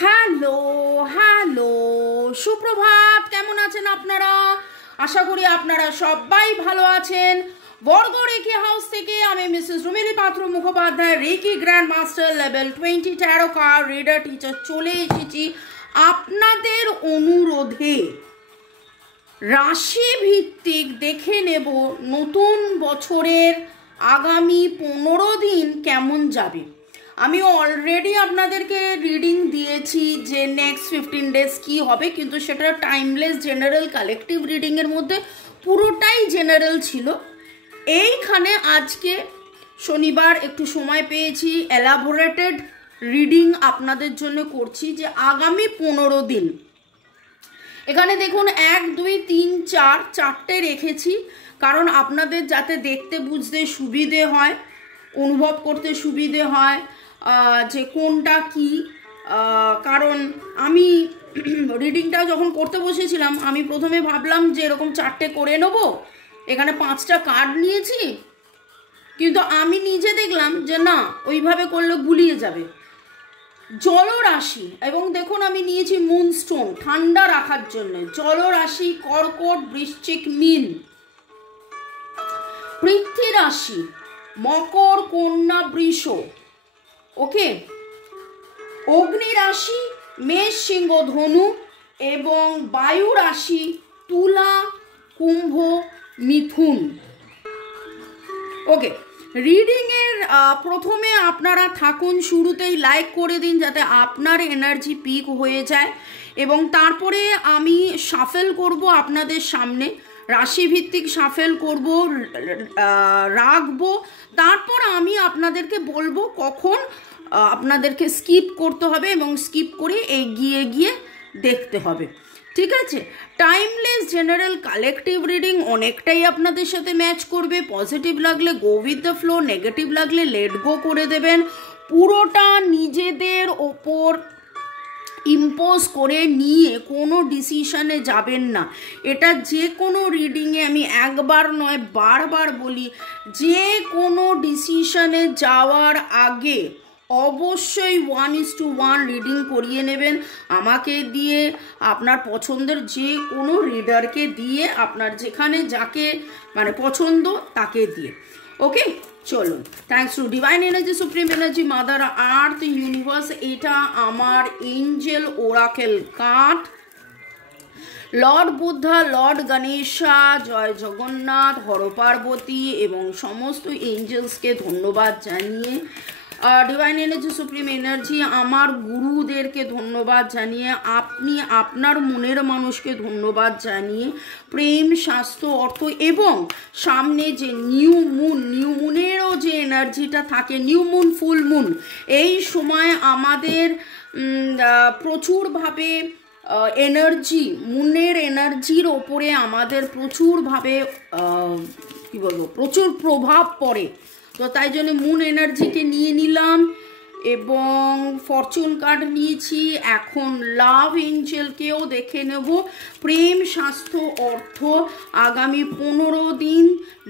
Hello hello, সুপ্রভাত। কেমন আছেন আপনারা? আশা করি আপনারা সবাই ভালো আছেন। বর্গর রেকি হাউস থেকে আমি Mrs Rumili Patra Mukhopadhyay, reiki grand master level 20 tarot card reader teacher চলে এসেছি আপনাদের অনুরোধে। রাশি ভিত্তিক দেখে নেব নতুন বছরের আগামী 15 দিন কেমন যাবে। আমি অলরেডি আপনাদেরকে রিডিং দিয়েছি যে নেক্সট 15 ডেজ কি হবে, কিন্তু সেটা টাইমলেস জেনারেল কালেকটিভ রিডিংয়ের মধ্যে পুরোটাই জেনারেল ছিল। এইখানে আজকে শনিবার একটু সময় পেয়েছি, এলাবোরেটেড রিডিং আপনাদের জন্য করছি যে আগামী 15 দিন। এখানে দেখুন 1 2 3 4 চারটে রেখেছি, কারণ আপনাদের যাতে দেখতে বুঝতে সুবিধে হয়, অনুভব করতে সুবিধে হয় যে কোনটা কি। কারণ আমি রিডিংটা যখন করতে বসেছিলাম আমি প্রথমে ভাবলাম যে এরকম চারটে করে নেব, এখানে 5টা কার্ড নিয়েছি, কিন্তু আমি নিজে দেখলাম যে না, ওইভাবে করলে গুলিয়ে যাবে। জলরাশি, এবং দেখুন আমি নিয়েছি মুনস্টোন ঠান্ডা রাখার জন্য। জলরাশি কর্কট, বৃশ্চিক, মীন। পৃথ্বী রাশি মকর, কন্যা, বৃষ। ওকে। অগ্নি রাশি মেষ, সিংহ, ধনু, এবং বায়ু রাশি তুলা, কুম্ভ, মিথুন। ওকে, রিডিংয়ের প্রথমে আপনারা থাকুন, শুরুতেই লাইক করে দিন যাতে আপনার এনার্জি পিক হয়ে যায়, এবং তারপরে আমি শাফেল করব আপনাদের সামনে, রাশিভিত্তিক শাফেল করব, রাখবো। তারপর আমি আপনাদেরকে বলবো কখন আপনাদেরকে স্কিপ করতে হবে এবং স্কিপ করে এগিয়ে গিয়ে দেখতে হবে। ঠিক আছে? টাইমলেস জেনারেল কালেকটিভ রিডিং অনেকটাই আপনাদের সাথে ম্যাচ করবে। পজিটিভ লাগলে go with the flow, negative লাগলে লেট গো করে দেবেন। পুরোটা নিজেদের ওপর ইম্পোজ করে নিয়ে কোনো ডিসিশনে যাবেন না। এটা যে কোনো রিডিংয়ে আমি একবার নয় বারবার বলি, যে কোনো ডিসিশনে যাওয়ার আগে অবশ্যই 1:1 রিডিং করিয়ে নেবেন। আমাকে দিয়ে, আপনার পছন্দের যে কোনো রিডারকে দিয়ে, আপনার যেখানে যাকে মানে পছন্দ তাকে দিয়ে। ওকে, চলুন। Thanks to divine energy, supreme energy, mother earth, universe. এটা আমার angel oracle card. Lord Buddha, Lord Ganesha, জয় জগন্নাথ, হর পার্বতী এবং সমস্ত এঞ্জেলসকে ধন্যবাদ জানিয়ে, ডিভাইন এনার্জি, সুপ্রিম এনার্জি, আমার গুরুদেরকে ধন্যবাদ জানিয়ে, আপনি আপনার মনের মানুষকে ধন্যবাদ জানিয়ে, প্রেম, স্বাস্থ্য, অর্থ এবং সামনে যে নিউ মুনেরও যে এনার্জিটা থাকে, নিউ মুন, ফুল মুন, এই সময় আমাদের প্রচুরভাবে এনার্জি, মুনের এনার্জির ওপরে আমাদের প্রচুরভাবে কী বলবো, প্রচুর প্রভাব পড়ে। তো তাই জন্য মুন এনার্জিকে নিয়ে নিলাম এবং ফরচুন কার্ড নিয়েছি। এখন লাভ এঞ্জেলকেও দেখে নেব। প্রেম, স্বাস্থ্য, অর্থ, আগামী 15 দিন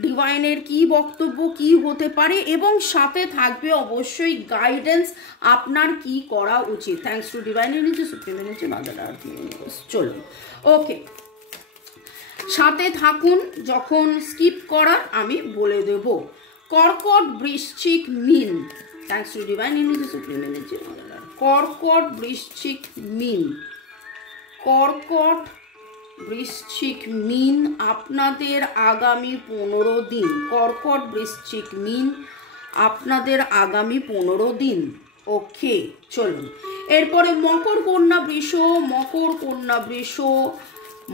ডিভাইনের কি বক্তব্য, কি হতে পারে, এবং সাথে থাকবে অবশ্যই গাইডেন্স, আপনার কি করা উচিত। Thanks to divine energy, supreme energy, mother earth, universe. চলুন, ওকে, সাথে থাকুন। যখন স্কিপ করার আমি বলে দেব। কর্কট, বৃশ্চিক, মীন। Thanks to divine energy, supreme energy. কর্কট, বৃশ্চিক, মীন। কর্কট, বৃশ্চিক, মীন আপনাদের আগামী 15 দিন। কর্কট, বৃশ্চিক, মীন আপনাদের আগামী 15 দিন। ওকে, চলুন। এরপরে মকর, কন্যা, বৃষ। মকর, কন্যা, বৃষ।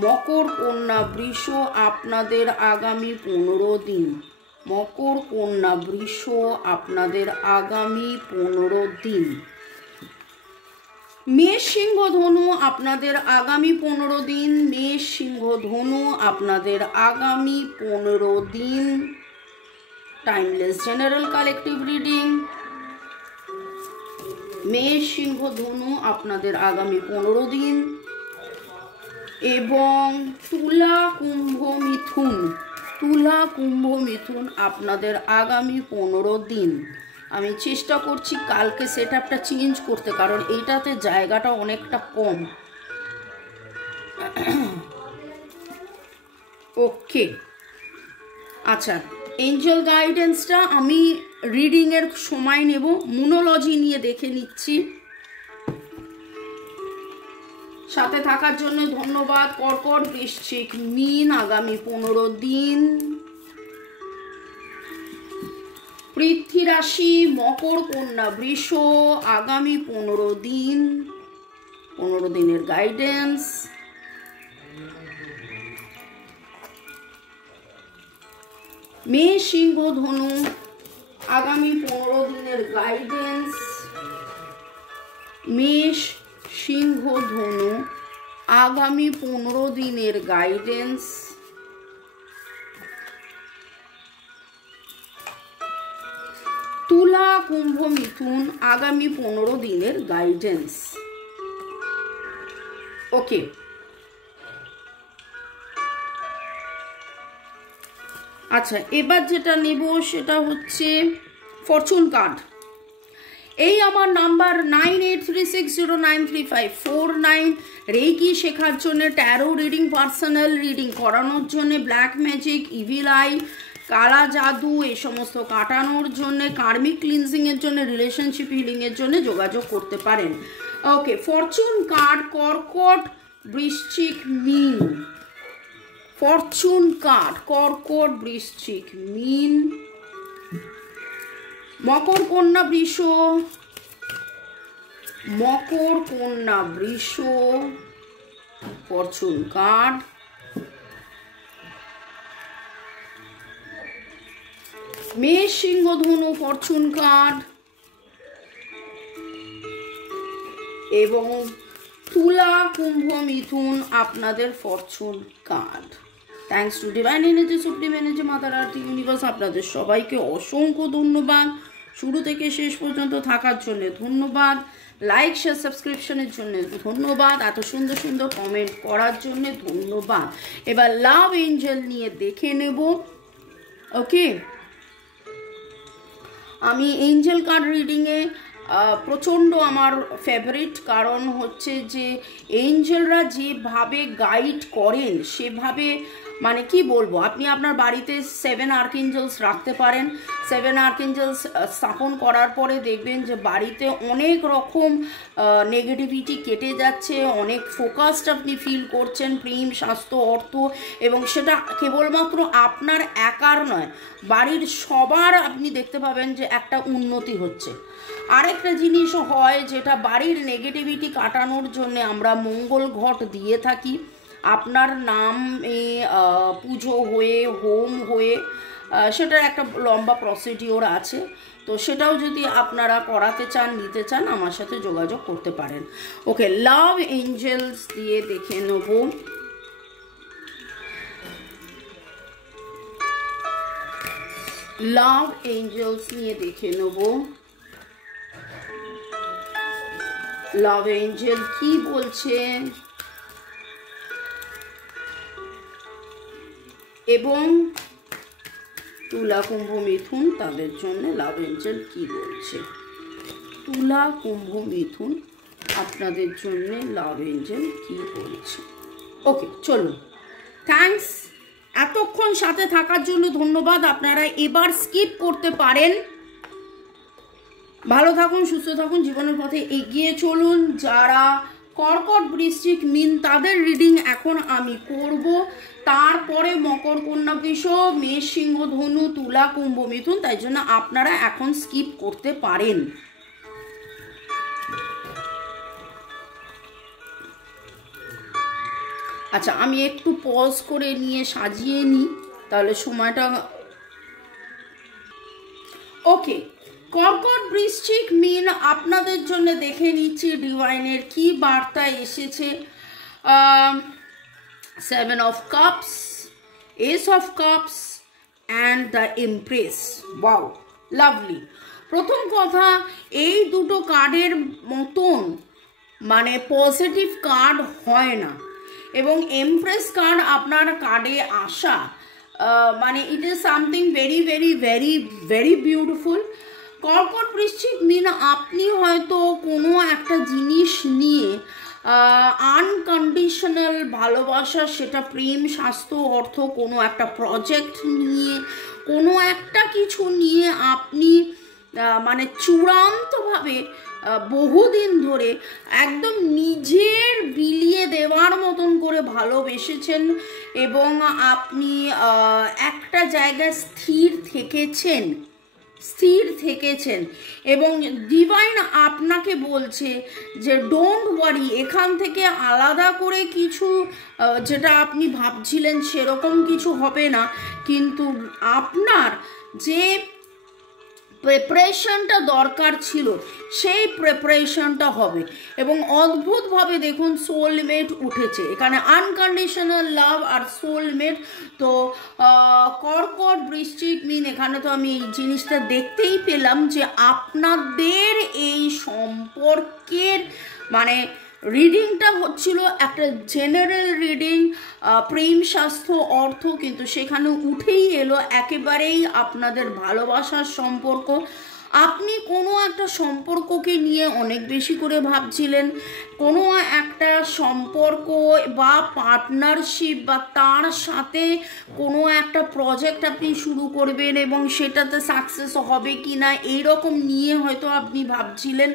মকর, কন্যা, বৃষ আপনাদের আগামী 15 দিন। মকর, কন্যা, বৃষ আপনাদের আগামী 15 দিন। মেষ, সিংহ, ধনু আপনাদের আগামী 15 দিন। মেষ, সিংহ, ধনু আপনাদের আগামী 15 দিন। Timeless general collective reading. মেষ, সিংহ, ধনু আপনাদের আগামী 15 দিন। এবং তুলা, কুম্ভ, মিথুন। তুলা, কুম্ভ, মিথুন আপনাদের আগামী 15 দিন। আমি চেষ্টা করছি কালকে সেট আপটা চেঞ্জ করতে, কারণ এইটাতে জায়গাটা অনেকটা কম। ওকে, আচ্ছা, এঞ্জেল গাইডেন্সটা আমি রিডিংয়ের সময় নেব, মুনোলজি নিয়ে দেখে নিচ্ছি। সাথে থাকার জন্য ধন্যবাদ। কর্কট, বৃশ্চিক, মীন আগামী 15 দিন। পৃথ্বী রাশি মকর, কন্যা, বৃষ আগামী 15 দিন, 15 দিনের গাইডেন্স। মেষ, সিংহ, ধনু আগামী 15 দিনের গাইডেন্স। মেষ, সিংহ, ধনু আগামী 15 দিনের গাইডেন্স। তুলা, কুম্ভ, মিথুন আগামী 15 দিনের গাইডেন্স। ওকে, আচ্ছা, এবার যেটা নেব সেটা হচ্ছে ফরচুন কার্ড। এই আমার নাম্বার 9836093549। রেকি শেখার জন্য, ট্যারো রিডিং, পার্সোনাল রিডিং করানোর জন্য, ব্ল্যাক ম্যাজিক, ইভিল আই, কালা জাদু এই সমস্ত কাটানোর জন্য, কার্মিক ক্লিনজিংয়ের জন্য, রিলেশনশিপ হিলিংয়ের জন্য যোগাযোগ করতে পারেন। ওকে, ফরচুন কার্ড কর্কট, বৃশ্চিক, মীন। ফরচুন কার্ড কর্কট, বৃশ্চিক, মীন। মকর, কন্যা, বৃষ। মকর, কন্যা, বৃষ ফরচুন কার্ড। মেষ, সিংহ, ধনু ফরচুন কার্ড এবং তুলা, কুম্ভ, মিথুন আপনাদের Fortune card. Thanks to divine energy, supreme energy, mother earth, universe. আপনাদের সবাইকে অসংখ্য ধন্যবাদ শুরু থেকে শেষ পর্যন্ত থাকার জন্য ধন্যবাদ। লাইক, শেয়ার, সাবস্ক্রিপশনের জন্য ধন্যবাদ। এত সুন্দর সুন্দর কমেন্ট করার জন্য ধন্যবাদ। এবার লাভ এঞ্জেল নিয়ে দেখে নেব। ওকে, আমি এঞ্জেল কার্ড রিডিংয়ে প্রচণ্ড আমার ফেভারিট, কারণ হচ্ছে যে এঞ্জেলরা যেভাবে গাইড করেন সেভাবে, মানে কি বলবো, আপনি আপনার বাড়িতে 7 আর্কএঞ্জেলস রাখতে পারেন। 7 আর্কএঞ্জেলস স্থাপন করার পরে দেখবেন যে বাড়িতে অনেক রকম নেগেটিভিটি কেটে যাচ্ছে, অনেক ফোকাসড আপনি ফিল করছেন, প্রেম, স্বাস্থ্য, অর্থ, এবং সেটা কেবলমাত্র আপনার একার নয়, বাড়ির সবার আপনি দেখতে পাবেন যে একটা উন্নতি হচ্ছে। আরেকটা জিনিস হয় যেটা বাড়ির নেগেটিভিটি কাটানোর জন্য আমরা মঙ্গল ঘট দিয়ে থাকি। আপনার নামে পুজো হয়ে, হোম হয়ে, সেটার একটা লম্বা প্রসিডিওর আছে। তো সেটাও যদি আপনারা করাতে চান, নিতে চান, আমার সাথে যোগাযোগ করতে পারেন। ওকে, লাভ এঞ্জেলস দিয়ে দেখে নেব। লাভ এঞ্জেলস নিয়ে দেখে নেব। লাভ এঞ্জেল কি বলছে এবং তুলা, কুম্ভ, মিথুন তাদের জন্য লাভ এঞ্জেল কি বলছে। তুলা, কুম্ভ, মিথুন আপনাদের জন্য লাভ এঞ্জেল কি বলছে। ওকে, চলুন। থ্যাঙ্কস এতক্ষণ সাথে থাকার জন্য ধন্যবাদ। আপনারা এবার স্কিপ করতে পারেন। ভালো থাকুন, সুস্থ থাকুন, জীবনের পথে এগিয়ে চলুন। যারা কর্কট, বৃশ্চিক, মীন তাদের রিডিং এখন আমি করব। তারপরে মকর, কন্যা, বৃষ, মেষ, সিংহ, ধনু, তুলা, কুম্ভ, মিথুন, তাই জন্য আপনারা এখন স্কিপ করতে পারেন। আচ্ছা, আমি একটু পজ করে নিয়ে সাজিয়ে নিই, তাহলে সময়টা। ওকে, কর্কট, বৃশ্চিক, মীন আপনাদের জন্য দেখে নিচ্ছি ডিভাইনের কি বার্তা এসেছে। 7 of Cups, Ace of Cups and the Empress. Wow, lovely. প্রথম কথা, এই দুটো কার্ডের মতন মানে পজিটিভ কার্ড হয় না, এবং এমপ্রেস কার্ড আপনার কার্ডে আসা মানে it is something very very very very beautiful. কর্কট বৃশ্চিক মিন আপনি হয়তো কোনো একটা জিনিস নিয়ে আনকন্ডিশনাল ভালোবাসা, সেটা প্রেম, স্বাস্থ্য, অর্থ, কোনো একটা প্রজেক্ট নিয়ে, কোনো একটা কিছু নিয়ে আপনি মানে চূড়ান্তভাবে বহুদিন ধরে একদম নিজের বিলিয়ে দেওয়ার মতন করে ভালোবেসেছেন এবং আপনি একটা জায়গায় স্থির থেকেছেন এবং ডিভাইন আপনাকে বলছে যে ডোন্ট ওয়ারি, এখান থেকে আলাদা করে কিছু যেটা আপনি ভাবছিলেন সেরকম কিছু হবে না, কিন্তু আপনার যে প্রিপারেশনটা দরকার ছিল সেই প্রিপারেশনটা হবে। এবং অদ্ভুতভাবে দেখুন সোলমেট উঠেছে এখানে, আনকন্ডিশনাল লাভ আর সোলমেট। তো কর্কট বৃশ্চিক মিন, এখানে তো আমি এই জিনিসটা দেখতেই পেলাম যে আপনাদের এই সম্পর্কের মানে রিডিংটা হচ্ছিল একটা জেনারেল রিডিং, প্রেম, স্বাস্থ্য, অর্থ, কিন্তু সেখানে উঠেই এলো একেবারেই আপনাদের ভালোবাসার সম্পর্ক। আপনি কোনো একটা সম্পর্ককে নিয়ে অনেক বেশি করে ভাবছিলেন, কোনো একটা সম্পর্ক বা পার্টনারশিপ বা তার সাথে কোনো একটা প্রজেক্ট আপনি শুরু করবেন এবং সেটাতে সাকসেস হবে কি না এইরকম নিয়ে হয়তো আপনি ভাবছিলেন।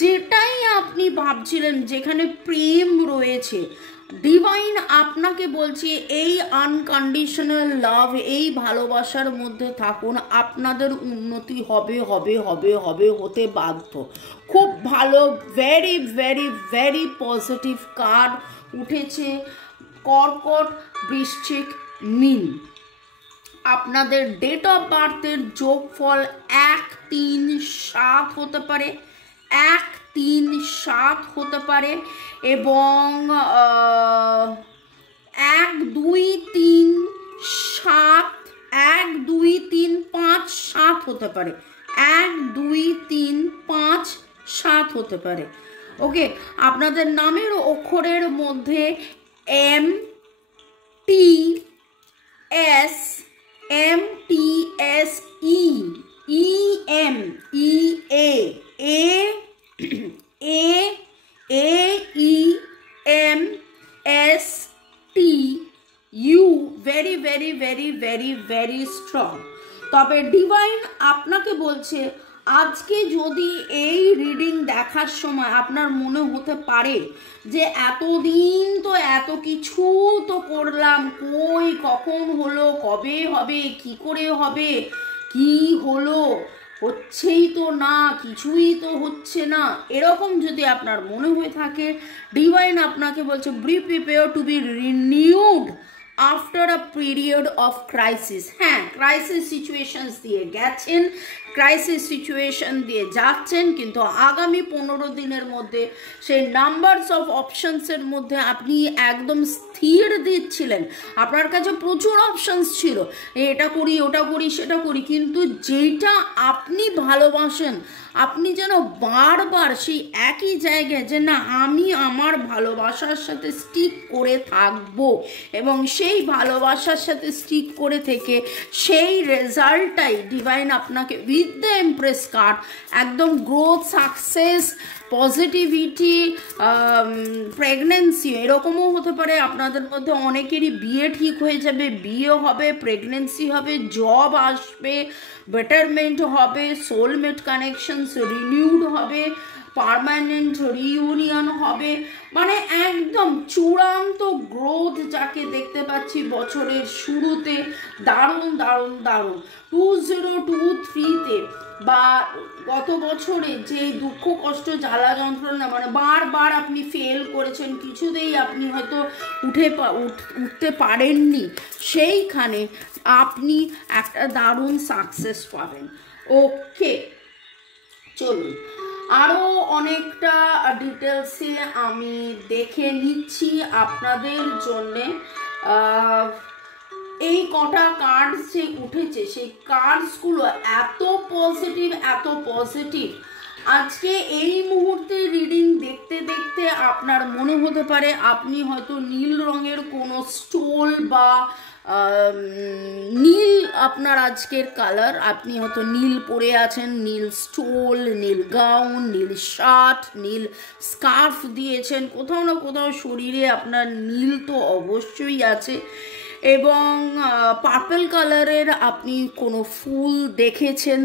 যেটাই আপনি ভাবছিলেন যেখানে প্রেম রয়েছে, ডিভাইন আপনাকে বলছে এই আনকন্ডিশনাল লাভ, এই ভালোবাসার মধ্যে থাকুন, আপনাদের উন্নতি হবে হবে হবে হবে, হতে বাধ্য। খুব ভালো, very very very positive card উঠেছে কর্কট বৃশ্চিক মিন। আপনাদের ডেট অফ বার্থের যোগফল 1-3-7 হতে পারে, 1-3-7 হতে পারে এবং 1-2-3-7, 1-2-3-5-7 হতে পারে, 1-2-3-5-7 হতে পারে। ওকে, আপনাদের নামের অক্ষরের মধ্যে MTS, MTSE, EM, EA, AEMSTU, very very very very very strong। তবে ডিভাইন আপনাকে বলছে আজকে যদি এই রিডিং দেখার সময় আপনার মনে হতে পারে যে এতদিন তো এত কিছু তো করলাম, কই কখন হলো, কবে হবে, কি করে হবে, কি হলো, হচ্ছেই তো না, কিছুই তো হচ্ছে না, এরকম যদি আপনার মনে হয়ে থাকে, ডিভাইন আপনাকে বলছে B prepare to B renewed after a period of crisis. হ্যাঁ, ক্রাইসিস সিচুয়েশনস দিয়ে গেছেন, ক্রাইসিস সিচুয়েশন দিয়ে যাচ্ছেন, কিন্তু আগামী 15 দিনের মধ্যে সেই নাম্বারস অফ অপশনসের মধ্যে আপনি একদম স্থির দিচ্ছিলেন। আপনার কাছে প্রচুর অপশনস ছিল, এটা করি, ওটা করি, সেটা করি, কিন্তু যেটা আপনি ভালোবাসেন আপনি যেন বারবার সেই একই জায়গায় যে না আমি আমার ভালোবাসার সাথে স্টিক করে থাকবো এবং সেই ভালোবাসার সাথে স্টিক করে থেকে সেই রেজাল্টটাই ডিভাইন আপনাকে উইথ দ্য এমপ্রেস কার্ড একদম গ্রোথ, সাকসেস, পজিটিভিটি, প্রেগনেন্সি, এরকমও হতে পারে। আপনাদের মধ্যে অনেকেরই বিয়ে ঠিক হয়ে যাবে, বিয়ে হবে, প্রেগনেন্সি হবে, জব আসবে, বেটারমেন্ট হবে, সোলমেট কানেকশনস রিনিউড হবে, পার্মানেন্ট রিইউনিয়ন হবে, মানে একদম চূড়ান্ত গ্রোথ যাকে দেখতে পাচ্ছি বছরের শুরুতে। দারুণ দারুণ দারুণ। 2023-তে বা গত বছরে যে দুঃখ, কষ্ট, জ্বালা, যন্ত্রণা, মানে বারবার আপনি ফেল করেছেন, কিছুতেই আপনি হয়তো উঠতে পারেননি, সেইখানে আপনি একটা দারুণ সাকসেস পাবেন। ওকে, চলুন আরও অনেকটা ডিটেলসে আমি দেখে নিচ্ছি আপনাদের জন্যে। এই কটা কার্ডস যে উঠেছে সেই কার্ডসগুলো এত পজিটিভ, এত পজিটিভ। আজকে এই মুহূর্তে রিডিং দেখতে দেখতে আপনার মনে হতে পারে আপনি হয়তো নীল রঙের কোনো স্টোল বা নীল আপনার আজকের কালার, আপনি হয়তো নীল পরে আছেন, নীল স্টোল, নীল গাউন, নীল শার্ট, নীল স্কার্ফ দিয়েছেন, কোথাও না কোথাও শরীরে আপনার নীল তো অবশ্যই আছে। এবং পার্পল কালারের আপনি কোনো ফুল দেখেছেন,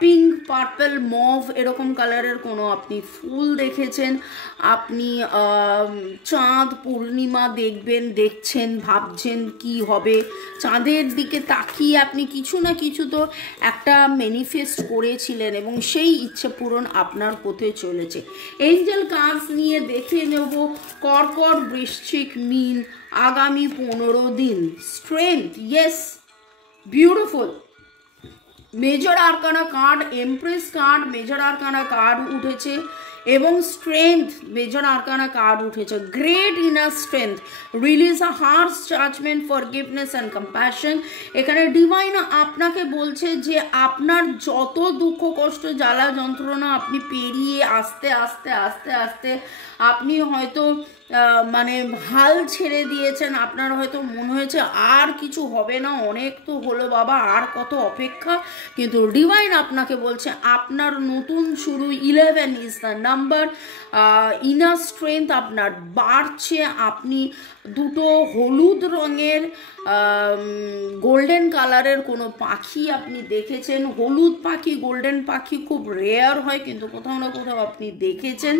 পিঙ্ক, পার্পল, মভ এরকম কালারের কোনো আপনি ফুল দেখেছেন, আপনি চাঁদ পূর্ণিমা দেখছেন, ভাবছেন কি হবে, চাঁদের দিকে তাকিয়ে আপনি কিছু না কিছু তো একটা ম্যানিফেস্ট করেছিলেন এবং সেই ইচ্ছে পূরণ আপনার হতে চলেছে। এঞ্জেল কার্ডস নিয়ে দেখে নেব কর্কট, বৃশ্চিক, মীন আগামী 15 দিন। Strength, yes, beautiful. Major arcana card, empress card, major arcana card উঠেছে এবং স্ট্রেংথ মেজর আরকানা কার্ড উঠেছে। Great inner strength, release a harsh judgement, forgiveness and compassion. এখানে ডিভাইন আপনাকে বলছে যে আপনার যত দুঃখ কষ্ট জ্বালা যন্ত্রণা আপনি পেরিয়ে আস্তে আস্তে আস্তে আস্তে আপনি হয়তো মানে হাল ছেড়ে দিয়েছেন, আপনার হয়তো মনে হয়েছে আর কিছু হবে না, অনেক তো হলো বাবা, আর কত অপেক্ষা, কিন্তু ডিভাইন আপনাকে বলছে আপনার নতুন শুরু। 11 is the number. Inner strength আপনার বাড়ছে। আপনি দুটো হলুদ রঙের গোল্ডেন কালারের কোনো পাখি আপনি দেখেছেন। হলুদ পাখি, গোল্ডেন পাখি খুব রেয়ার হয়, কিন্তু কোথাও না কোথাও আপনি দেখেছেন।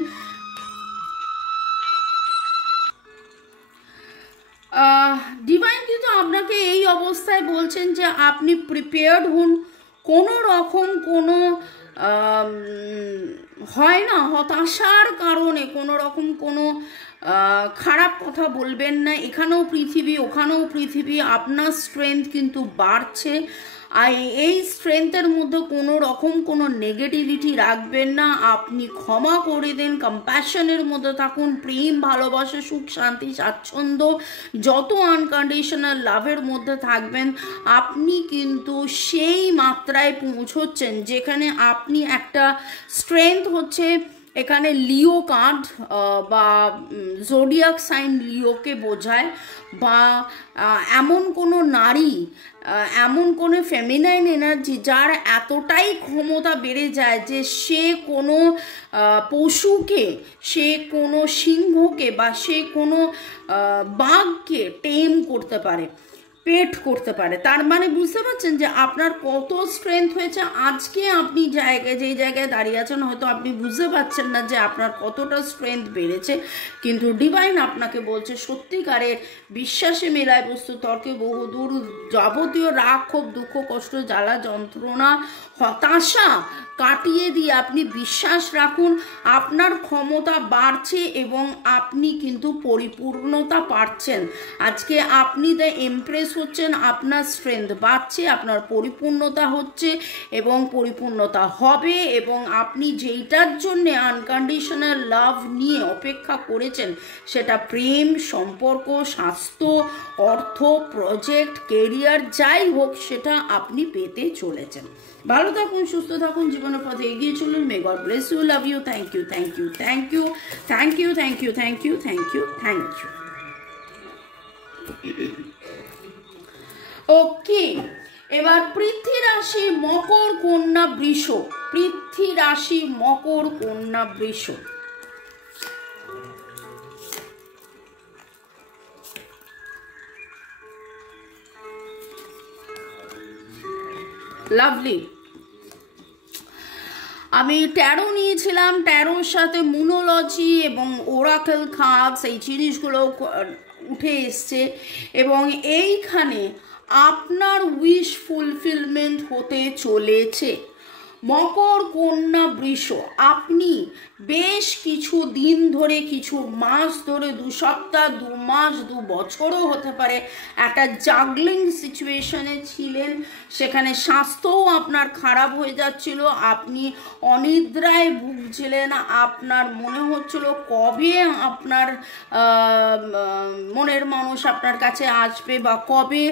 ডিভাইন কিন্তু আপনাকে এই অবস্থায় বলছেন যে আপনি প্রিপেয়ার্ড হন, কোনো রকম কোনো হয় না হতাশার কারণে কোনো রকম কোনো খারাপ কথা বলবেন না। এখানেও পৃথিবী, ওখানেও পৃথিবী, আপনার স্ট্রেংথ কিন্তু বাড়ছে। আর এই স্ট্রেংথের মধ্যে কোনো রকম কোনো নেগেটিভিটি রাখবেন না, আপনি ক্ষমা করে দেন, কম্প্যাশনের মধ্যে থাকুন, প্রেম, ভালোবাসা, সুখ, শান্তি, স্বাচ্ছন্দ্য, যত আনকন্ডিশনাল লাভের মধ্যে থাকবেন, আপনি কিন্তু সেই মাত্রায় পৌঁছচ্ছেন যেখানে আপনি একটা স্ট্রেংথ হচ্ছে এখানে লিও কার্ড বা জোডিয়াক সাইন লিওকে বোঝায়, বা এমন কোনো নারী, এমন কোনো ফেমিনাইন এনার্জি যার এতটাই ক্ষমতা বেড়ে যায় যে সে কোনো পশুকে, সে কোনো সিংহকে বা সে কোনো বাঘকে টেম করতে পারে, পেট করতে পারে। তার মানে বুঝতে পারছেন যে আপনার কত স্ট্রেংথ হয়েছে। আজকে আপনি যেই জায়গায় দাঁড়িয়ে আছেন হয়তো আপনি বুঝতে পারছেন না যে আপনার কতটা স্ট্রেংথ বেড়েছে, কিন্তু ডিভাইন আপনাকে বলছে সত্যিকারের বিশ্বাসে মেলায় বস্তু তর্কে বহুদূর, যাবতীয় রাগ, ক্ষোভ, দুঃখ, কষ্ট, জ্বালা যন্ত্রণা, হতাশা কাটিয়ে দিয়ে আপনি বিশ্বাস রাখুন, আপনার ক্ষমতা বাড়ছে এবং আপনি কিন্তু পরিপূর্ণতা পাচ্ছেন। আজকে আপনি দ্য এমপ্রেস হচ্ছেন, আপনার স্ট্রেংথ বাড়ছে, আপনার পরিপূর্ণতা হচ্ছে এবং পরিপূর্ণতা হবে, এবং আপনি যেইটার জন্যে আনকন্ডিশনাল লাভ নিয়ে অপেক্ষা করেছেন, সেটা প্রেম, সম্পর্ক, স্বাস্থ্য, অর্থ, প্রজেক্ট, কেরিয়ার, যাই হোক সেটা আপনি পেতে চলেছেন। ভালো থাকুন, সুস্থ থাকুন, জীবনের পথে এগিয়ে চলুন। May God bless you, love you, thank you, thank you, thank you, thank you, thank you, thank you, thank you, thank you. Okay, এবার পৃথ্বী রাশি মকর, কন্যা, বৃষ। পৃথ্বী রাশি মকর, কন্যা, বৃষ। লাভলি। আমি ট্যারো নিয়েছিলাম, ট্যারোর সাথে মুনোলজি এবং ওরাকেল কার্ডস এই জিনিসগুলো উঠে এসছে, এবং এইখানে আপনার উইশ ফুলফিলমেন্ট হতে চলেছে। মকর, কন্যা, বৃষ, আপনি বেশ কিছু দিন ধরে, কিছু মাস ধরে, 2 সপ্তাহ, 2 মাস, 2 বছরও হতে পারে, একটা জাগলিং সিচুয়েশনে ছিলেন। সেখানে স্বাস্থ্যও আপনার খারাপ হয়ে যাচ্ছিল, আপনি অনিদ্রায় ভুগছিলেন, আপনার মনে হচ্ছিল কবে আপনার মনের মানুষ আপনার কাছে আসবে বা কবে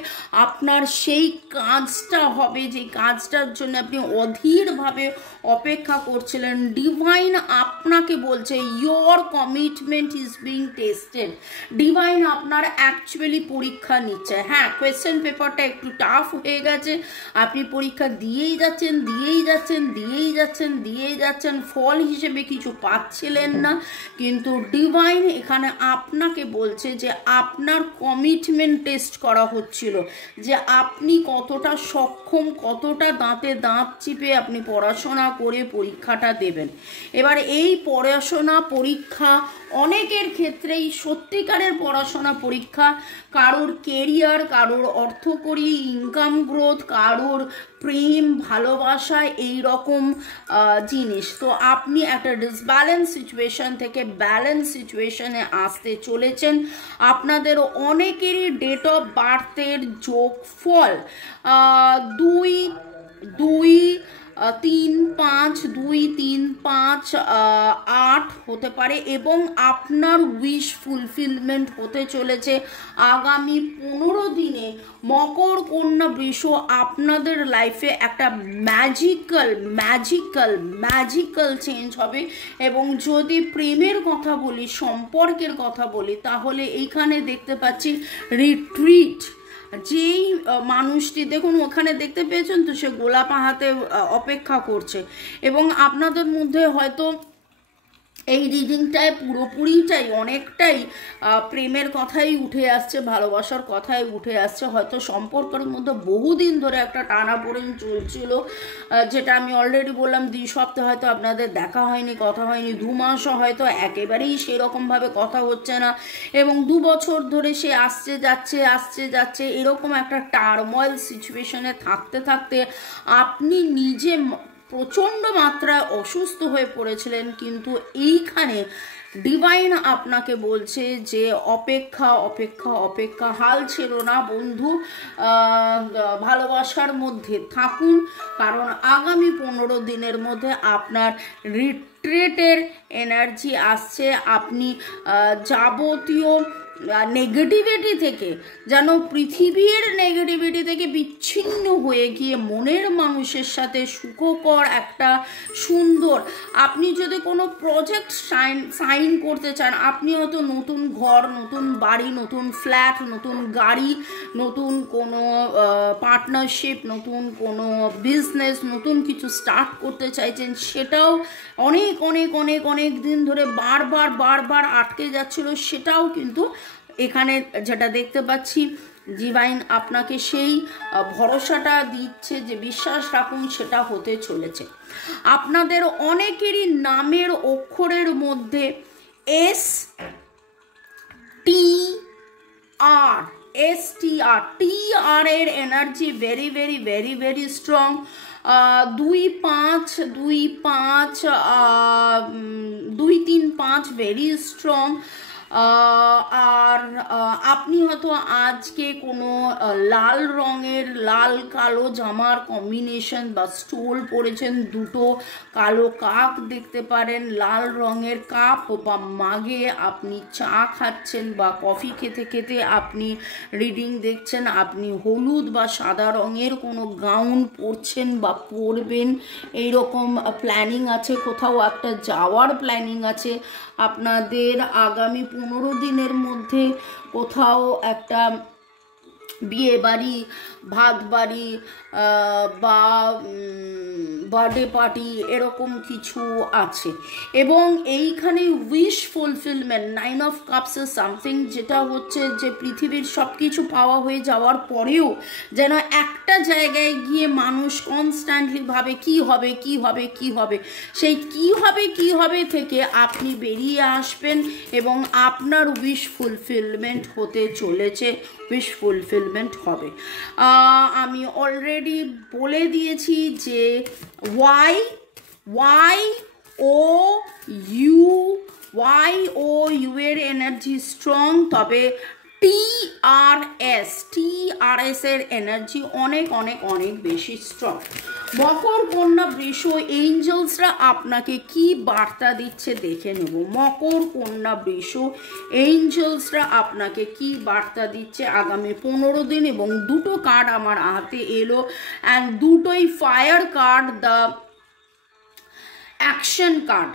আপনার সেই কাজটা হবে যে কাজটার জন্য আপনি অধীর ভাবে অপেক্ষা করছিলেন, ডিভাইন আপনাকে বলছে your commitment is being tested. Divine আপনার অ্যাকচুয়ালি পরীক্ষা নিচ্ছে। হ্যাঁ, কোয়েশ্চেন পেপারটা একটু টাফ হয়ে গেছে, আপনি পরীক্ষা দিয়েই যাচ্ছেন, ফল হিসেবে কিছু পাচ্ছিলেন না, কিন্তু ডিভাইন এখানে আপনাকে বলছে যে আপনার কমিটমেন্ট টেস্ট করা হচ্ছিল, যে আপনি কতটা সক্ষম, কতটা দাঁতে দাঁত চিপে আপনি পড়াশোনা করে পরীক্ষাটা দেবেন। এবার এই পড়াশোনা পরীক্ষা অনেকের ক্ষেত্রেই সত্যিকারের পড়াশোনা পরীক্ষা, কারোর কেরিয়ার, কারোর অর্থকরী ইনকাম গ্রোথ, কারোর প্রেম ভালোবাসা, এই রকম জিনিস। তো আপনি একটা ডিসব্যালেন্স সিচুয়েশন থেকে ব্যালেন্স সিচুয়েশনে আসতে চলেছেন। আপনাদের অনেকেরই ডেট অফ বার্থের যোগফল 2-3-5 হতে পারে, এবং আপনার উইশ ফুলফিলমেন্ট হতে চলেছে আগামী 15 দিনে। মকর, কন্যা, বৃষ আপনাদের লাইফে একটা ম্যাজিক্যাল চেঞ্জ হবে। এবং যদি প্রেমের কথা বলি, সম্পর্কের কথা বলি, তাহলে এইখানে দেখতে পাচ্ছি রিট্রিট। যেই মানুষটি দেখুন ওখানে দেখতে পেয়েছেন তো, সে গোলাপ হাতে অপেক্ষা করছে, এবং আপনাদের মধ্যে হয়তো এই রিডিংটায় পুরোপুরিটাই অনেকটাই প্রেমের কথাই উঠে আসছে, ভালোবাসার কথাই উঠে আসছে। হয়তো সম্পর্কের মধ্যে বহুদিন ধরে একটা টানাপোড়েন চলছিল, যেটা আমি অলরেডি বললাম 2 সপ্তাহ হয়তো আপনাদের দেখা হয়নি, কথা হয়নি, 2 মাসও হয়তো একেবারেই সেরকমভাবে কথা হচ্ছে না, এবং 2 বছর ধরে সে আসছে যাচ্ছে এরকম একটা টার্ময়েল সিচুয়েশনে থাকতে আপনি নিজে প্রচণ্ড মাত্রায় অসুস্থ হয়ে পড়েছিলেন। কিন্তু এইখানে ডিভাইন আপনাকে বলছে যে অপেক্ষা, হাল ছেড়ো না বন্ধু, ভালোবাসার মধ্যে থাকুন, কারণ আগামী 15 দিনের মধ্যে আপনার রিট্রিটের এনার্জি আসছে। আপনি যাবতীয় নেগেটিভিটি থেকে, যেন পৃথিবীর নেগেটিভিটি থেকে বিচ্ছিন্ন হয়ে গিয়ে মনের মানুষের সাথে সুখকর একটা সুন্দর, আপনি যদি কোনো প্রজেক্ট সাইন করতে চান, আপনি হয়তো নতুন ঘর, নতুন বাড়ি, নতুন ফ্ল্যাট, নতুন গাড়ি, নতুন কোনো পার্টনারশিপ, নতুন কোনো বিজনেস, নতুন কিছু স্টার্ট করতে চাইছেন, সেটাও অনেক দিন ধরে বারবার আটকে যাচ্ছিল, সেটাও কিন্তু এখানে যেটা দেখতে পাচ্ছি ডিভাইন আপনাকে সেই ভরসাটা দিচ্ছে যে বিশ্বাস রাখুন, সেটা হতে চলেছে। আপনাদের অনেকেরই নামের অক্ষরের মধ্যে STR এর energy very strong. 2-5 very strong. আর আপনি হয়তো আজকে কোনো লাল রঙের, লাল কালো জামার কম্বিনেশন বা স্টোল পরেছেন, 2টো কালো কাক দেখতে পারেন, লাল রঙের কাপ বা মাগে আপনি চা খাচ্ছেন বা কফি খেতে আপনি রিডিং দেখছেন, আপনি হলুদ বা সাদা রঙের কোনো গাউন পরছেন বা পরবেন, এইরকম প্ল্যানিং আছে, কোথাও একটা যাওয়ার প্ল্যানিং আছে আপনাদের আগামী 15 দিনের মধ্যে, কোথাও একটা বিয়ে বাড়ি, ভাত বাড়ি বা বার্থডে পার্টি এরকম কিছু আছে। এবং এইখানে উইশ ফুলফিলমেন্ট, 9 অফ কাপসের সামথিং, যেটা হচ্ছে যে পৃথিবীর সব কিছু পাওয়া হয়ে যাওয়ার পরেও যেন একটা জায়গায় গিয়ে মানুষ কনস্ট্যান্টলি ভাবে কি হবে, সেই কি হবে থেকে আপনি বেরিয়ে আসবেন এবং আপনার উইশ ফুলফিলমেন্ট হতে চলেছে, উইশ ফুলফিলমেন্ট হবে। আমি অলরেডি বলে দিয়েছি যে YOU এর এনার্জি স্ট্রং, তবে TRS এর এনার্জি অনেক বেশি স্ট্রং। মকর, কন্যা, বৃষ এঞ্জেলসরা আপনাকে কি বার্তা দিচ্ছে দেখে নেব। মকর, কন্যা, বৃষ এঞ্জেলসরা আপনাকে কি বার্তা দিচ্ছে আগামী 15 দিন, এবং 2টো কার্ড আমার হাতে এলো, অ্যান্ড 2টোই fire card, the action card,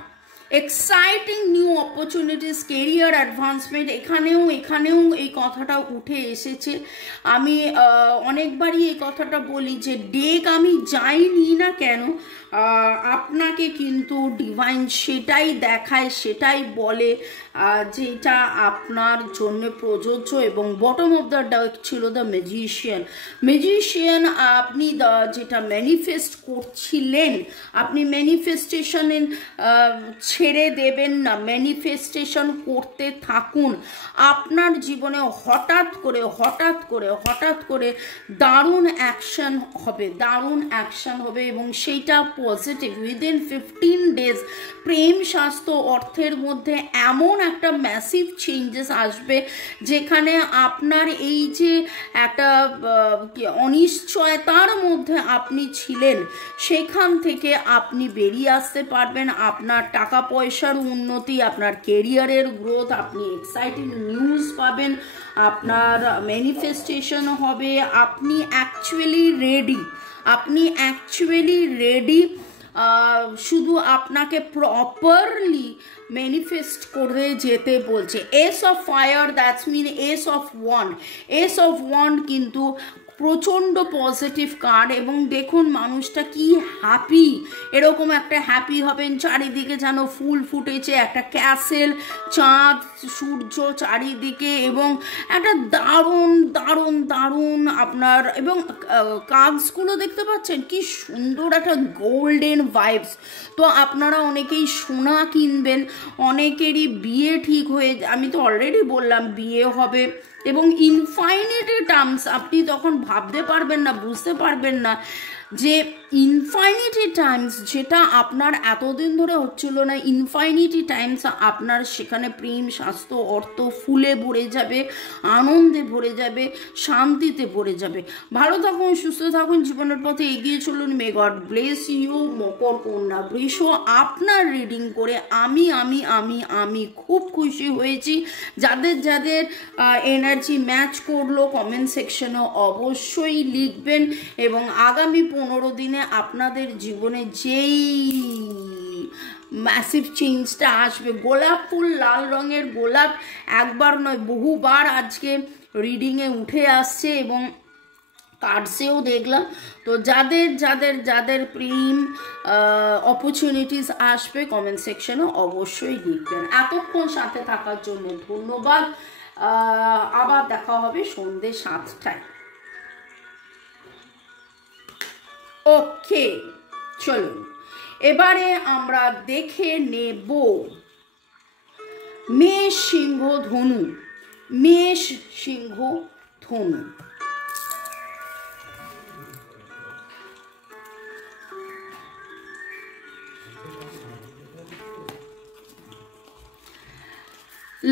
exciting new opportunities, career advancement, এখানেও এই কথাটা উঠে এসেছে। আমি অনেকবারই এই কথাটা বলি যে ডেক আমি যাইনি না কেন, আপনাকে কিন্তু ডিভাইন সেটাই দেখায়, সেটাই বলে যেটা আপনার জন্য প্রযোজ্য। এবং বটম অফ দ্য ডেক ছিল দ্য ম্যাজিশিয়ান। আপনি যেটা ম্যানিফেস্ট করছিলেন, আপনি ম্যানিফেস্টেশনে ছেড়ে দেবেন না, ম্যানিফেস্টেশন করতে থাকুন। আপনার জীবনে হঠাৎ করে দারুণ অ্যাকশন হবে এবং সেইটা পজিটিভ। উইদিন 15 days প্রেম, স্বাস্থ্য, অর্থের মধ্যে এমন একটা ম্যাসিভ চেঞ্জেস আসবে যেখানে আপনার এই যে একটা অনিশ্চয়তার মধ্যে আপনি ছিলেন সেখান থেকে আপনি বেরিয়ে আসতে পারবেন। আপনার টাকা পয়সার উন্নতি, আপনার কেরিয়ারের গ্রোথ, আপনি এক্সাইটিং নিউজ পাবেন, আপনার ম্যানিফেস্টেশন হবে। আপনি অ্যাকচুয়ালি রেডি, শুধু আপনাকে প্রপারলি ম্যানিফেস্ট করে যেতে বলছে। Ace of fire, that's mean ace of wand কিন্তু প্রচণ্ড পজিটিভ কার্ড। এবং দেখুন মানুষটা কি হ্যাপি, এরকম একটা হ্যাপি হবেন। চারিদিকে যেন ফুল ফুটেছে, একটা ক্যাসেল, চাঁদ, সূর্য চারিদিকে, এবং একটা দারুণ আপনার, এবং কার্ডসগুলো দেখতে পাচ্ছেন কি সুন্দর একটা গোল্ডেন ভাইবস। তো আপনারা অনেকেই সোনা কিনবেন, অনেকেরই বিয়ে ঠিক হয়ে, আমি তো অলরেডি বললাম বিয়ে হবে। এবং ইনফাইনিটি টার্মস, আপনি তখন ভাবতে পারবেন না, বুঝতে পারবেন না যে ইনফাইনিটি টাইমস যেটা আপনার এতদিন ধরে হচ্ছিল না, ইনফাইনিটি টাইমস আপনার সেখানে প্রেম, স্বাস্থ্য, অর্থ ফুলে ভরে যাবে, আনন্দে ভরে যাবে, শান্তিতে ভরে যাবে। ভালো থাকুন, সুস্থ থাকুন, জীবনের পথে এগিয়ে চলুন। May God bless you. মকর, কন্যা, বৃষ, আপনার রিডিং করে আমি খুব খুশি হয়েছি। যাদের এনার্জি ম্যাচ করলো কমেন্ট সেকশনে অবশ্যই লিখবেন। এবং আগামী 15 দিনে আপনাদের জীবনে যেই ম্যাসিভ চেঞ্জটা আসবে, গোলাপ ফুল, লাল রঙের গোলাপ একবার নয় বহুবার আজকে রিডিংয়ে উঠে আসছে এবং কার্ডসেও দেখলাম। তো যাদের প্রেম অপরচুনিটিস আসবে কমেন্ট সেকশনে অবশ্যই লিখবেন। এতক্ষণ সাথে থাকার জন্য ধন্যবাদ। আবার দেখা হবে সন্ধ্যে 7টায়। ওকে, চলুন এবারে আমরা দেখে নেব মেষ, সিংহ, ধনু। মেষ, সিংহ, ধনু।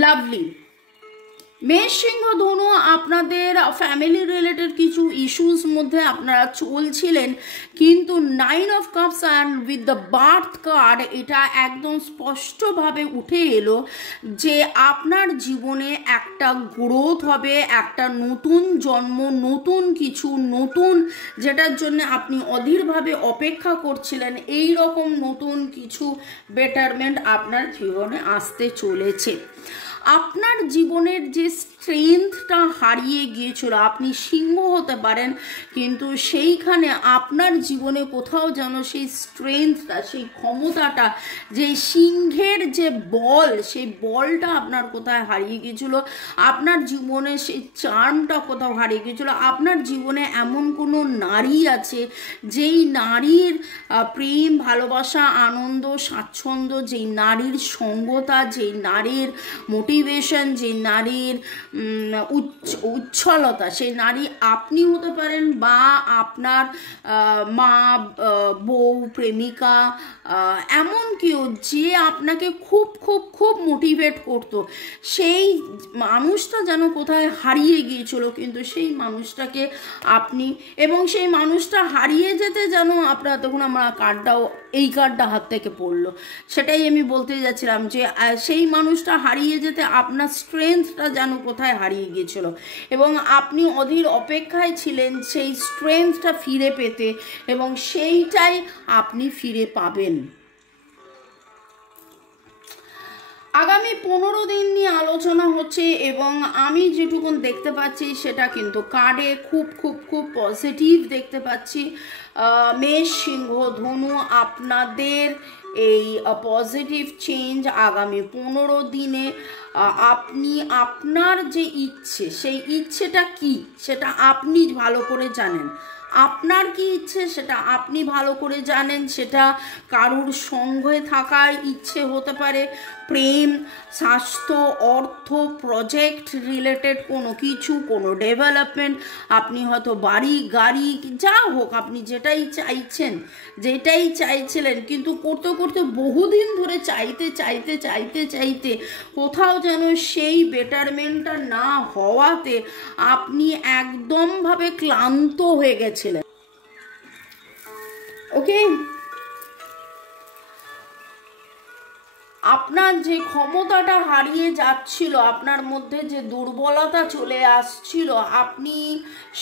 লাভলি। মেষ, সিংহ, ধনু, আপনাদের ফ্যামিলি রিলেটেড কিছু ইস্যুস মধ্যে আপনারা চলছিলেন, কিন্তু 9 of Cups and with the birth card এটা একদম স্পষ্টভাবে উঠে এলো যে আপনার জীবনে একটা গ্রোথ হবে, একটা নতুন জন্ম, নতুন কিছু, নতুন যেটার জন্য আপনি অধীরভাবে অপেক্ষা করছিলেন, এই রকম নতুন কিছু বেটারমেন্ট আপনার জীবনে আসতে চলেছে। আপনার জীবনের যে স্ট্রেংথটা হারিয়ে গিয়েছিল, আপনি সিংহ হতে পারেন কিন্তু সেইখানে আপনার জীবনে কোথাও যেন সেই স্ট্রেংথটা, সেই ক্ষমতাটা, যে সিংহের যে বল, সেই বলটা আপনার কোথায় হারিয়ে গিয়েছিল, আপনার জীবনে সেই চার্মটা কোথাও হারিয়ে গিয়েছিল। আপনার জীবনে এমন কোনো নারী আছে যেই নারীর প্রেম, ভালোবাসা, আনন্দ, স্বাচ্ছন্দ্য, যেই নারীর সঙ্গতা, যেই নারীর মোটিভেশন, যে নারীর উচ্ছলতা, সেই নারী আপনি হতে পারেন বা আপনার মা, বউ, প্রেমিকা, এমন কেউ যে আপনাকে খুব খুব খুব মোটিভেট করতো। সেই মানুষটা যেন কোথায় হারিয়ে গিয়েছিল, কিন্তু সেই মানুষটাকে আপনি, এবং সেই মানুষটা হারিয়ে যেতে যেন আপনার, তখন আমরা এই কার্ডটা হাত থেকে পড়লো, সেটাই আমি বলতে যাচ্ছিলাম যে সেই মানুষটা হারিয়ে যেতে আপনার স্ট্রেংথটা যেন কোথায় হারিয়ে গিয়েছিল এবং আপনি অধীর অপেক্ষায় ছিলেন সেই স্ট্রেংথটা ফিরে পেতে, এবং সেইটাই আপনি ফিরে পাবেন। আগামী 15 দিন নিয়ে আলোচনা হচ্ছে এবং আমি যেটুকুন দেখতে পাচ্ছি সেটা কিন্তু কার্ডে খুব খুব খুব পজিটিভ দেখতে পাচ্ছি। মেষ, সিংহ, ধনু, আপনাদের এই পজিটিভ চেঞ্জ আগামী 15 দিনে আপনি আপনার যে ইচ্ছে সেই ইচ্ছেটা কি সেটা আপনি ভালো করে জানেন। আপনার কি ইচ্ছে সেটা আপনি ভালো করে জানেন। সেটা কারুর সঙ্গে থাকার ইচ্ছে হতে পারে, প্রেম, স্বাস্থ্য, অর্থ, প্রজেক্ট রিলেটেড কোনো কিছু, কোনো ডেভেলপমেন্ট, আপনি হয়তো বাড়ি গাড়ি যা হোক আপনি যেটাই চাইছেন, যেটাই চাইছিলেন কিন্তু করতে করতে বহুদিন ধরে চাইতে চাইতে চাইতে চাইতে কোথাও যেন সেই বেটারমেন্টটা না হওয়াতে আপনি একদমভাবে ক্লান্ত হয়ে গেছিলেন। ওকে, আপনার যে ক্ষমতাটা হারিয়ে যাচ্ছিল, আপনার মধ্যে যে দুর্বলতা চলে আসছিল, আপনি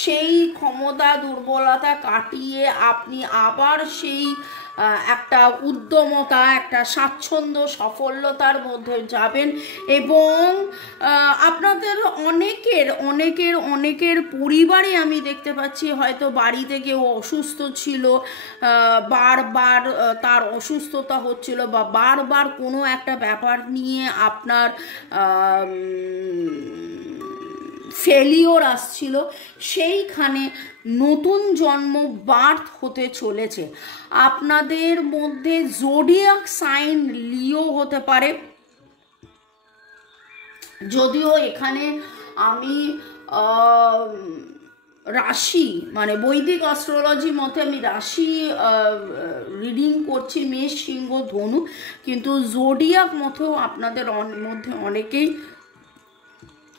সেই ক্ষমতা দুর্বলতা কাটিয়ে আপনি আবার সেই একটা উদ্যমতা, একটা স্বাচ্ছন্দ্য সাফল্যতার মধ্যে যাবেন। এবং আপনাদের অনেকের পরিবারে আমি দেখতে পাচ্ছি হয়তো বাড়িতে কেউ অসুস্থ ছিল, বারবার তার অসুস্থতা হচ্ছিল বা বারবার কোনো একটা ব্যাপার নিয়ে আপনার ফেলিওর আসছিল, সেইখানে নতুন জন্ম বার্থ হতে চলেছে। আপনাদের মধ্যে জোডিয়াক সাইন লিও হতে পারে, যদিও এখানে আমি রাশি মানে বৈদিক অ্যাস্ট্রোলজি মতে আমি রাশি রিডিং করছি মেষ, সিংহ, ধনু, কিন্তু জোডিয়াক মতেও আপনাদের মধ্যে অনেকেই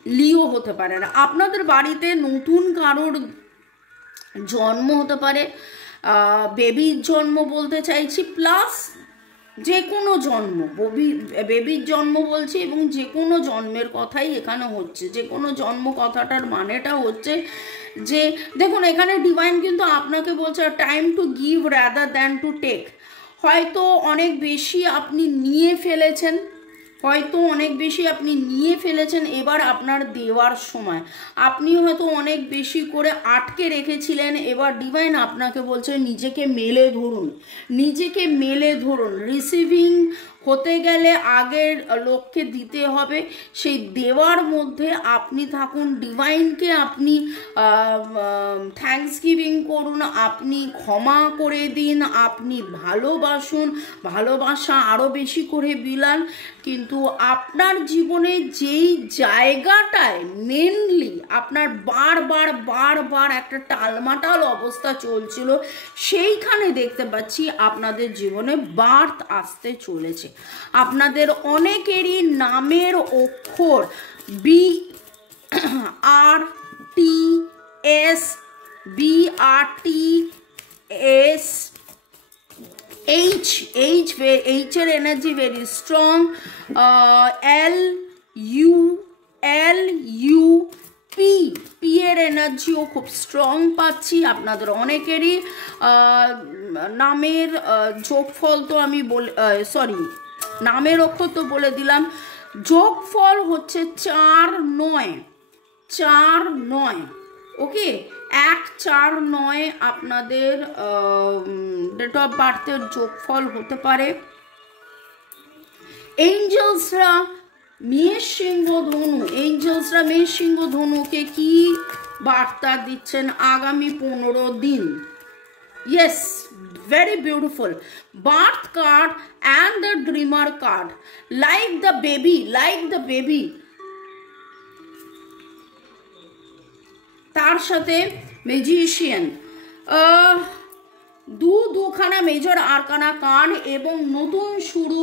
লিও হতে পারে না। আপনাদের বাড়িতে নতুন কারোর জন্ম হতে পারে, বেবির জন্ম বলতে চাইছি, প্লাস যে কোনো জন্ম, বেবির জন্ম বলছি এবং যে কোনো জন্মের কথাই এখানে হচ্ছে। যে কোনো জন্ম কথাটার মানেটা হচ্ছে যে দেখুন এখানে ডিভাইন কিন্তু আপনাকে বলছে time to give rather than to take. হয়তো অনেক বেশি আপনি নিয়ে ফেলেছেন, এবার আপনার দেওয়ার সময়। আপনি হয়তো অনেক বেশি করে আটকে রেখেছিলেন, এবার ডিভাইন আপনাকে বলছে নিজেকে মেলে ধরুন। রিসিভিং হতে গেলে আগের লোককে দিতে হবে, সেই দেওয়ার মধ্যে আপনি থাকুন। ডিভাইনকে আপনি থ্যাঙ্কস গিভিং করুন, আপনি ক্ষমা করে দিন, আপনি ভালোবাসুন, ভালোবাসা আরও বেশি করে বিলান। কিন্তু আপনার জীবনে যেই জায়গাটায় মেনলি আপনার বারবার একটা টালমাটাল অবস্থা চলছিল, সেইখানে দেখতে পাচ্ছি আপনাদের জীবনে বার্থ আসতে চলেছে। আপনাদের অনেকেরই নামের অক্ষর BRTS, H এর এনার্জি ভেরি স্ট্রং, LUP এর এনার্জিও খুব স্ট্রং পাচ্ছি। আপনাদের অনেকেরই নামের যোগফল তো আমি নামের অক্ষর তো বলে দিলাম। যোগফল হচ্ছে 4-9। ওকে, 1-4-9 আপনাদের ডেট অফ বার্থের যোগফল হতে পারে। এঞ্জেলসরা মেষ, সিংহ, ধনুকে কি বার্তা দিচ্ছেন আগামী 15 দিন? Yes, very beautiful. Birth card and the dreamer card. Like the baby. তার সাথে ম্যাজিশিয়ান, দুখানা মেজর আরকানা কার্ড এবং নতুন শুরু।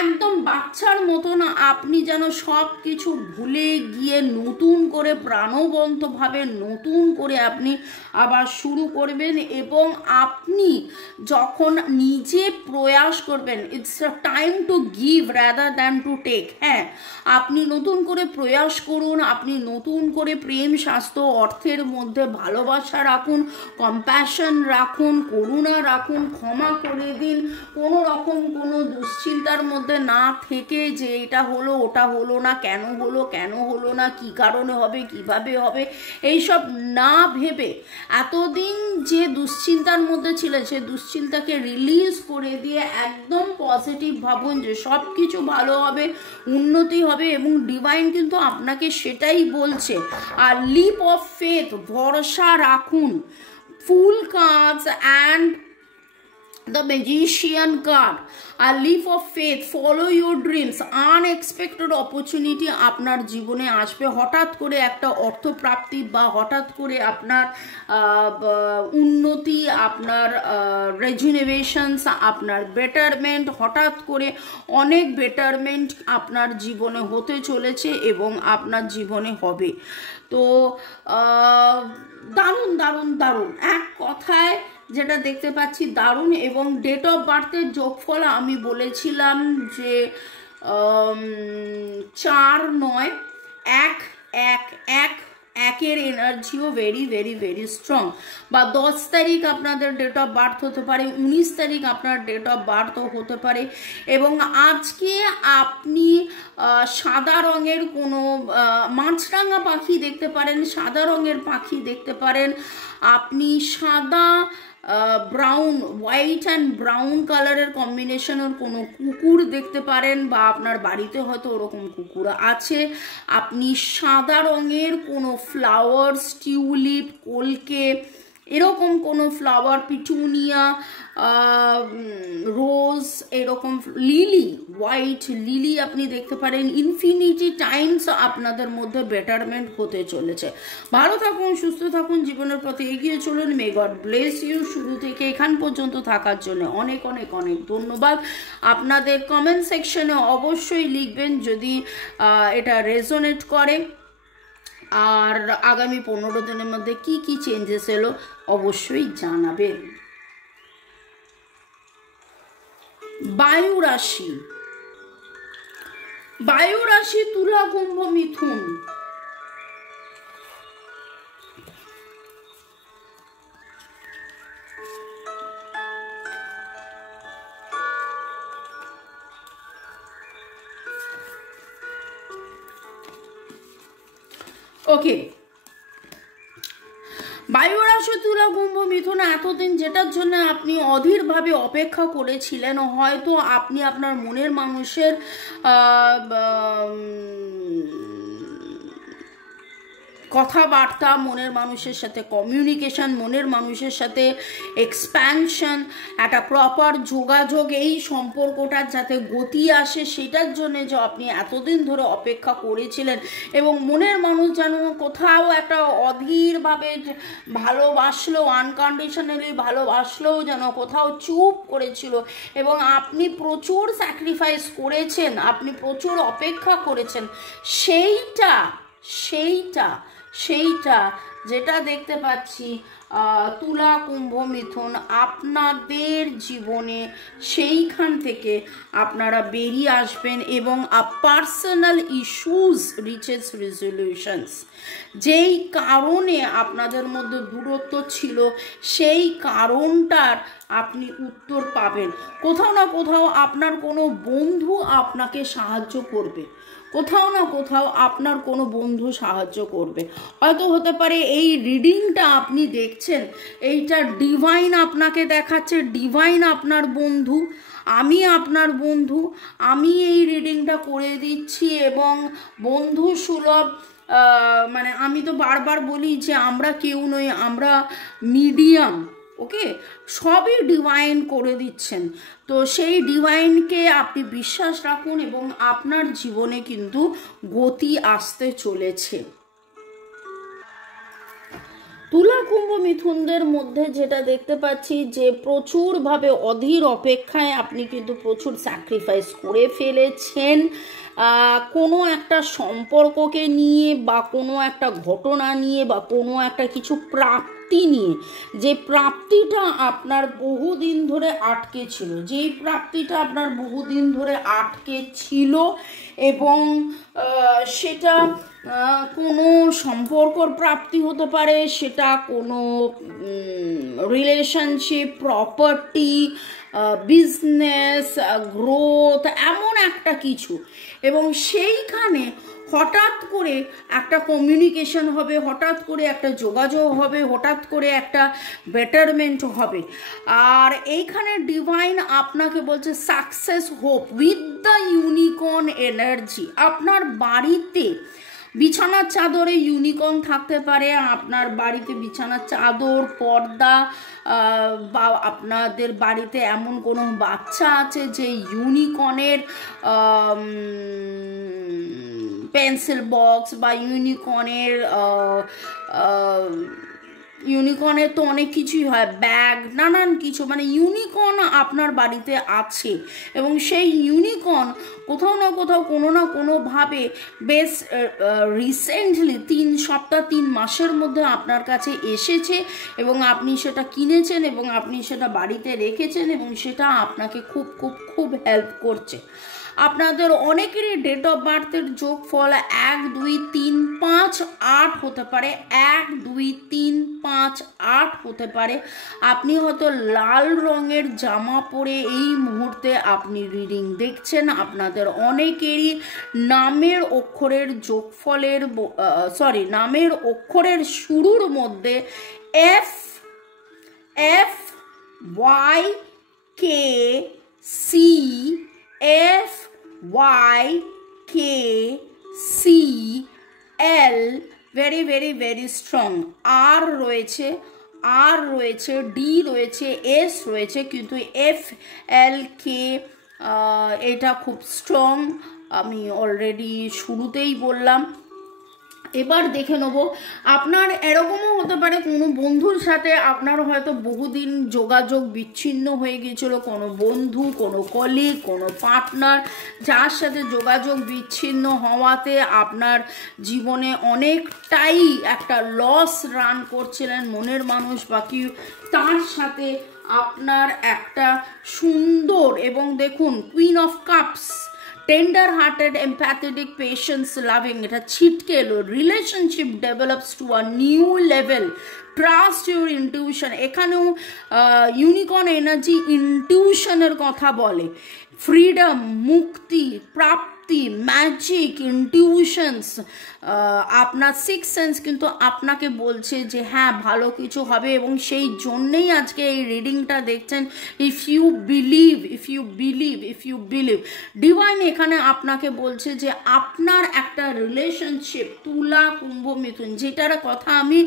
একদম বাচ্চার মতন আপনি যেন সব কিছু ভুলে গিয়ে নতুন করে প্রাণবন্তভাবে নতুন করে আপনি আবার শুরু করবেন। এবং আপনি যখন নিজে প্রয়াস করবেন, it's a time to give rather than to take. হ্যাঁ, আপনি নতুন করে প্রয়াস করুন, আপনি নতুন করে প্রেম, স্বাস্থ্য, অর্থের মধ্যে ভালোবাসা রাখুন, কম্প্যাশন রাখুন, করুন করুণা রাখুন, ক্ষমা করে দিন, কোনো রকম কোনো দুশ্চিন্তার মধ্যে না থেকে যে এটা হলো ওটা হলো না, কেন হলো না, কি কারণে হবে, কিভাবে হবে, এইসব না ভেবে এতদিন যে দুশ্চিন্তার মধ্যে ছিলেন সেই দুশ্চিন্তাকে রিলিজ করে দিয়ে একদম পজিটিভ ভাবুন যে সব কিছু ভালো হবে, উন্নতি হবে, এবং ডিভাইন কিন্তু আপনাকে সেটাই বলছে। আর লিপ অফ ফেথ, ভরসা রাখুন। Fool cards and the magician card, a leap of faith, follow your dreams, unexpected opportunity আপনার জীবনে আসবে। হঠাৎ করে একটা অর্থপ্রাপ্তি বা হঠাৎ করে আপনার উন্নতি, আপনার রেজুনেভেশনস, আপনার বেটারমেন্ট, হঠাৎ করে অনেক বেটারমেন্ট আপনার জীবনে হতে চলেছে এবং আপনার জীবনে হবে। তো দারুণ দারুণ দারুণ, এক কথায় যেটা দেখতে পাচ্ছি দারুণ। এবং ডেট অফ বার্থের যোগফল আমি বলেছিলাম যে 4-9-1-1-1 একের এনার্জিও ভেরি ভেরি ভেরি স্ট্রং। বা 10 তারিখ আপনাদের ডেট অফ বার্থ হতে পারে, 19 তারিখ আপনার ডেট অফ বার্থও হতে পারে। এবং আজকে আপনি সাদা রঙের কোনো মাছরাঙা পাখি দেখতে পারেন, সাদা রঙের পাখি দেখতে পারেন, আপনি সাদা ব্রাউন, হোয়াইট অ্যান্ড ব্রাউন কালারের কম্বিনেশনের কোনো কুকুর দেখতে পারেন, বা আপনার বাড়িতে হয়তো ওরকম কুকুর আছে। আপনি সাদা রঙের কোনো ফ্লাওয়ার্স, টিউলিপ, কলকে, এরকম কোনো ফ্লাওয়ার, পিটুনিয়া, রোজ, এরকম লিলি, হোয়াইট লিলি আপনি দেখতে পারেন। ইনফিনিটি টাইমস আপনাদের মধ্যে বেটারমেন্ট হতে চলেছে। ভালো থাকুন, সুস্থ থাকুন, জীবনের পথে এগিয়ে চলুন। May God bless you. শুরু থেকে এখান পর্যন্ত থাকার জন্য অনেক অনেক অনেক ধন্যবাদ। আপনাদের কমেন্ট সেকশনে অবশ্যই লিখবেন যদি এটা রেজোনেট করে, আর আগামী 15 দিনের মধ্যে কি কি চেঞ্জেস এলো অবশ্যই জানাবেন। বায়ু রাশি, বায়ু রাশি তুলা, কুম্ভ, মিথুন। ওকে, বায়ু রাশি তুলা, কুম্ভ, মিথুন, এতদিন যেটার জন্য আপনি অধীরভাবে অপেক্ষা করেছিলেন, হয়তো আপনি আপনার মনের মানুষের কথাবার্তা, মনের মানুষের সাথে কমিউনিকেশন, মনের মানুষের সাথে এক্সপ্যানশন, একটা প্রপার যোগাযোগ, এই সম্পর্কটার যাতে গতি আসে, সেটার জন্য যে আপনি এতদিন ধরে অপেক্ষা করেছিলেন। এবং মনের মানুষ যেন কোথাও একটা অধীরভাবে ভালোবাসলো, আনকন্ডিশনালি ভালোবাসলেও যেন কোথাও চুপ করেছিল। এবং আপনি প্রচুর স্যাক্রিফাইস করেছেন, আপনি প্রচুর অপেক্ষা করেছেন, সেইটা যেটা দেখতে পাচ্ছি তুলা, কুম্ভ, মিথুন, আপনাদের জীবনে সেইখান থেকে আপনারা বেরিয়ে আসবেন এবং পার্সোনাল ইস্যুস রিচেস রেজলিউশনস, যেই কারণে আপনাদের মধ্যে দূরত্ব ছিল সেই কারণটার আপনি উত্তর পাবেন। কোথাও না কোথাও আপনার কোনো বন্ধু আপনাকে সাহায্য করবে, কোথাও না কোথাও আপনার কোনো বন্ধু সাহায্য করবে। হয়তো হতে পারে এই রিডিংটা আপনি দেখছেন, এইটা ডিভাইন আপনাকে দেখাচ্ছে, ডিভাইন আপনার বন্ধু, আমি আপনার বন্ধু, আমি এই রিডিংটা করে দিচ্ছি। এবং বন্ধু সুলভ, মানে আমি তো বারবার বলি যে আমরা কেউ নই, আমরা মিডিয়াম। ওকে, সবই ডিভাইন করে দিচ্ছেন। তো সেই ডিভাইনকে আপনি বিশ্বাস রাখুন এবং আপনার জীবনে কিন্তু গতি আসতে চলেছে। তুলা, কুম্ভ, মিথুনদের মধ্যে যেটা দেখতে পাচ্ছি যে প্রচুরভাবে অধীর অপেক্ষায় আপনি কিন্তু প্রচুর স্যাক্রিফাইস করে ফেলেছেন। কোনো একটা সম্পর্ককে নিয়ে বা কোনো একটা ঘটনা নিয়ে বা কোনো একটা কিছু প্রাপ্তি নিয়ে, যে প্রাপ্তিটা আপনার বহুদিন ধরে আটকে ছিল, যেই প্রাপ্তিটা আপনার বহুদিন ধরে আটকে ছিল এবং সেটা কোনো সম্পর্কর প্রাপ্তি হতে পারে, সেটা কোনো রিলেশনশিপ, প্রপার্টি, বিজনেস, গ্রোথ, এমন একটা কিছু। এবং সেইখানে হঠাৎ করে একটা কমিউনিকেশন হবে, হঠাৎ করে একটা যোগাযোগ হবে, হঠাৎ করে একটা বেটারমেন্ট হবে। আর এইখানে ডিভাইন আপনাকে বলছে success hope with the unicorn energy. আপনার বাড়িতে বিছানার চাদরে ইউনিকর্ন থাকতে পারে, আপনার বাড়িতে বিছানার চাদর, পর্দা, বা আপনাদের বাড়িতে এমন কোনো বাচ্চা আছে যে ইউনিকর্নের পেন্সিল বক্স বা ইউনিকর্নের তো অনেক কিছুই হয়, ব্যাগ, নানান কিছু, মানে ইউনিকর্ন আপনার বাড়িতে আছে। এবং সেই ইউনিকর্ন কোথাও না কোথাও কোনো না কোনোভাবে বেশ রিসেন্টলি 3 সপ্তাহ 3 মাসের মধ্যে আপনার কাছে এসেছে এবং আপনি সেটা কিনেছেন এবং আপনি সেটা বাড়িতে রেখেছেন এবং সেটা আপনাকে খুব খুব খুব হেল্প করছে। আপনাদের অনেকেরই ডেট অফ বার্থের যোগফল 1, 2, 3, 5, 8 হতে পারে, 1, 2, 3, 5, 8 হতে পারে। আপনি হয়তো লাল রঙের জামা পরে এই মুহূর্তে আপনি রিডিং দেখছেন। আপনাদের অনেকেরই নামের অক্ষরের যোগফলের নামের অক্ষরের শুরুর মধ্যে F, Y, K, C, F, Y, K, C, L, very very very strong, R রয়েছে, D রয়েছে, S রয়েছে, কিন্তু F, L, K এটা খুব স্ট্রং, আমি অলরেডি শুরুতেই বললাম। এবার দেখে নেব, আপনার এরকমও হতে পারে কোনো বন্ধুর সাথে আপনার হয়তো বহুদিন যোগাযোগ বিচ্ছিন্ন হয়ে গিয়েছিল, কোনো বন্ধু, কোনো কলিগ, কোনো পার্টনার, যার সাথে যোগাযোগ বিচ্ছিন্ন হওয়াতে আপনার জীবনে অনেকটাই একটা লস রান করছিলেন মনের মানুষ বা কি, তার সাথে আপনার একটা সুন্দর, এবং দেখুন queen of cups, tender hearted, empathetic, patience, loving, এটা ছিটকে এলো। Relationship develops to a new level, trust your intuition. এখানেও ইউনিকর্ন এনার্জি ইনটিউশনের কথা বলে। ফ্রিডম, মুক্তি, প্রাপ্তি, ম্যাজিক, ইনটিউশনস, আপনার সিক্স সেন্স কিন্তু আপনাকে বলছে যে হ্যাঁ ভালো কিছু হবে। এবং সেই জন্যেই আজকে এই রিডিংটা দেখছেন। ইফ ইউ বিলিভ ডিভাইন এখানে আপনাকে বলছে যে আপনার একটা রিলেশনশিপ, তুলা, কুম্ভ, মিথুন, যেটার কথা আমি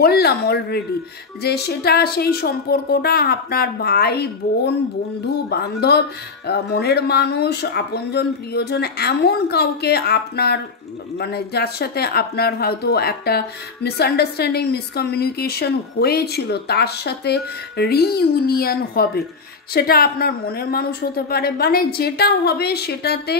বললাম অলরেডি, যে সেটা সেই সম্পর্কটা আপনার ভাই, বোন, বন্ধু, বান্ধব, মনের মানুষ, আপনজন, প্রিয়জন, এমন কাউকে আপনার মানে যার সাথে আপনার হয়তো একটা মিসআন্ডারস্ট্যান্ডিং, মিসকমিউনিকেশন হয়েছিল, তার সাথে রিইউনিয়ন হবে। সেটা আপনার মনের মানুষ হতে পারে, মানে যেটা হবে সেটাতে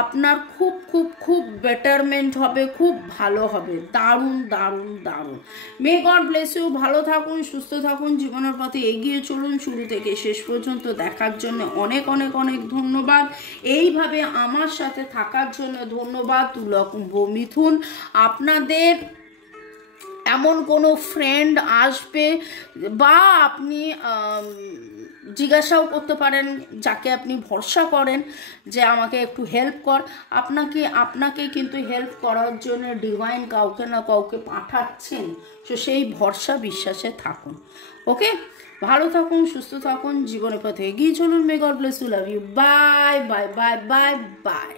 আপনার খুব খুব খুব বেটারমেন্ট হবে, খুব ভালো হবে। দারুণ দারুণ দারুণ। May God bless you. ভালো থাকুন, সুস্থ থাকুন, জীবনের পথে এগিয়ে চলুন। শুরু থেকে শেষ পর্যন্ত দেখার জন্য অনেক অনেক অনেক ধন্যবাদ। এইভাবে আমার সাথে থাকার জন্য ধন্যবাদ। তুলা, কুম্ভ, মিথুন, আপনাদের এমন কোনো ফ্রেন্ড আসবে বা আপনি জিজ্ঞাসাও করতে পারেন যাকে আপনি ভরসা করেন যে আমাকে একটু হেল্প কর, আপনাকে কিন্তু হেল্প করার জন্য ডিভাইন কাউকে না কাউকে পাঠাচ্ছেন। তো সেই ভরসা বিশ্বাসে থাকুন। ওকে, ভালো থাকুন, সুস্থ থাকুন, জীবনের পথে এগিয়ে চলুন। May God bless you, love you, bye bye bye bye by.